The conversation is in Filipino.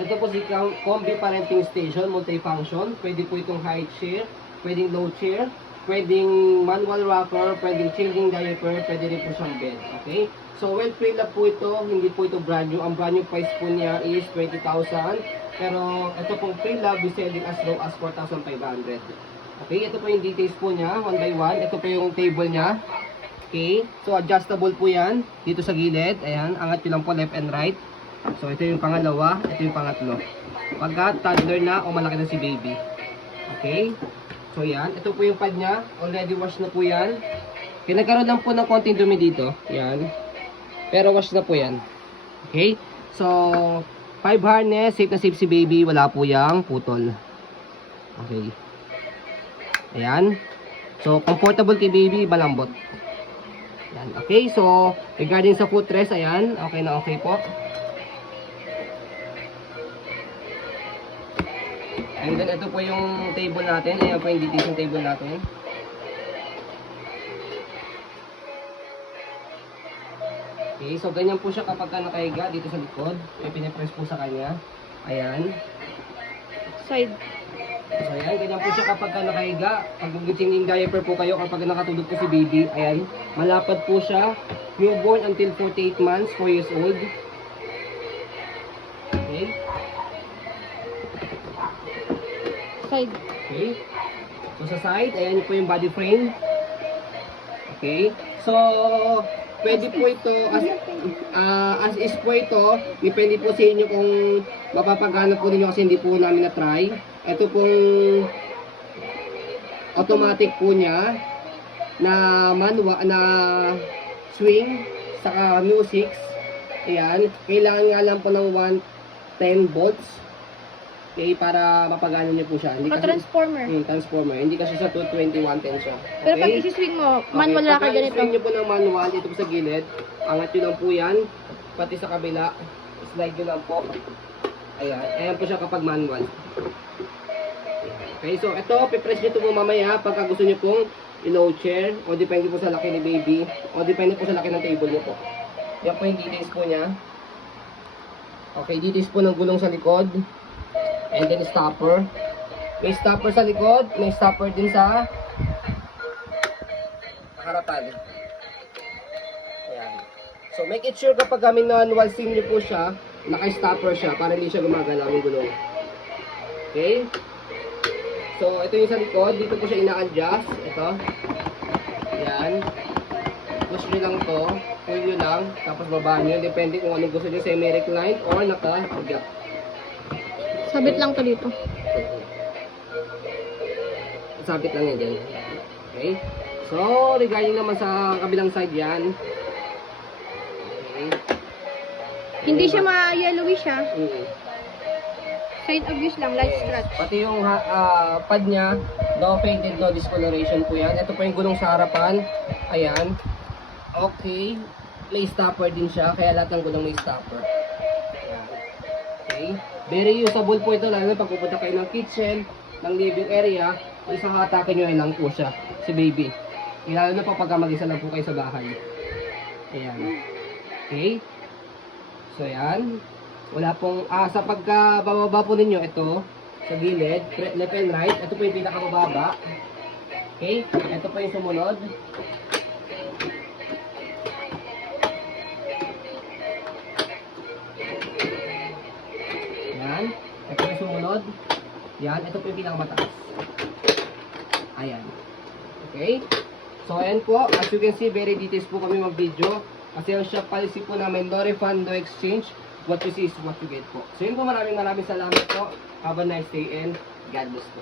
Ito po si Combi Parenting Station, multifunction. Pwede po itong high chair, pwedeng low chair, pwedeng manual rocker, pwedeng changing diaper, pwede rin po siyang bed. Okay? So, well pre-love po ito, hindi po ito brand new. Ang brand new price po niya is 20,000. Pero ito pong pre-love is selling as low as 4,500. Okay? Ito po yung details po niya, one by one. Ito po yung table niya. Okay? So, adjustable po yan. Dito sa gilid. Ayan, angat nyo lang po left and right. So, ito yung pangalawa, ito yung pangatlo. Pagka toddler na o malaki na si baby. Okay? So, yan. Ito po yung pad niya. Already wash na po yan. Pinagkaroon lang po ng konting dumi dito. Yan. Pero wash na po yan. Okay? So, 5 harness. Safe na safe si baby. Wala po yang putol. Okay. Ayan. So, comfortable kay baby. Malambot. Yan. Okay? So, regarding sa footrest, ayan. Okay na okay po. And then, ito po yung table natin. Ayan po yung details yung table natin. Okay, so ganyan po siya kapag nakahiga dito sa likod. May pinipress po sa kanya. Ayan. Side. So, ayan. Ganyan po siya kapag nakahiga. Pag mag-changing diaper po kayo kapag nakatulog po si baby. Ayan. Malapad po siya. Newborn until 48 months, 4 years old. Okay. Side. Okay. So sa side, ayan po yung body frame. Okay. So, pwede po ito, as is po ito, depende po sa inyo kung mapapagana po ninyo kasi hindi po namin na-try. Ito pong automatic po niya na manual, na swing, saka music. Ayan. Kailangan nga lang po ng 110 volts. Okay, para mapagano niyo po siya. Hindi kasi transformer. Transformer. Hindi kasi siya 221 tension. Okay? Pero pag isi-swing mo, manual lang ka ganito. Pag i-swing niyo po ng manual, dito po sa gilid, angat niyo lang po yan. Pati sa kabila, slide niyo lang po. Ayan. Ayan po siya kapag manual. Okay, so ito, pipress niyo ito po mamaya pagka gusto niyo pong i-low chair, o depende po sa laki ni baby, o depende po sa laki ng table niyo po. Yan po yung details po niya. Okay, details po ng gulong sa likod. And then stopper. May stopper sa likod, may stopper din sa harapan. Ayan. So make it sure kapag kami manual swing niyo po siya, naka-stopper siya para hindi siya gumagalaw yung gulong. Okay? So ito yung sa likod, dito po siya ina-adjust. Ito. Ayan. Push nyo lang to, pull nyo lang, tapos baba nyo. Depende kung anong gusto nyo, semi-recline or naka-adjust. Sabit lang to dito. Sabit lang yan dyan. Okay? So, regarding naman sa kabilang side yan. Okay. Hindi siya ma-yellowy siya. Mm. Side obvious lang, light scratch. Pati yung pad niya, no faded, no discoloration po yan. Ito po yung gulong sa harapan. Ayan. Okay. May stopper din siya, kaya lahat ng gulong may stopper. Ayan. Okay. Very usable po ito, lalo na pag pupunta kayo ng kitchen, ng living area, isang hatakin nyo lang po siya, si baby. Lalo na po pagka mag-isa lang po kayo sa bahay. Ayan. Okay. So, ayan. Wala pong, sa pagkabababa po ninyo, ito, sa gilid, left and right, ito po yung pinakamababa. Okay. Ito po yung sumunod. Yan. Ito yung sumunod. Yan. Ito po yung pinakamataas. Ayan. Okay. So, ayan po. As you can see, very details po kami mag-video. Kasi yung shop policy po namin, no refund, no exchange. What you see is what you get po. So, yun po. Maraming salamat po. Have a nice day and God bless po.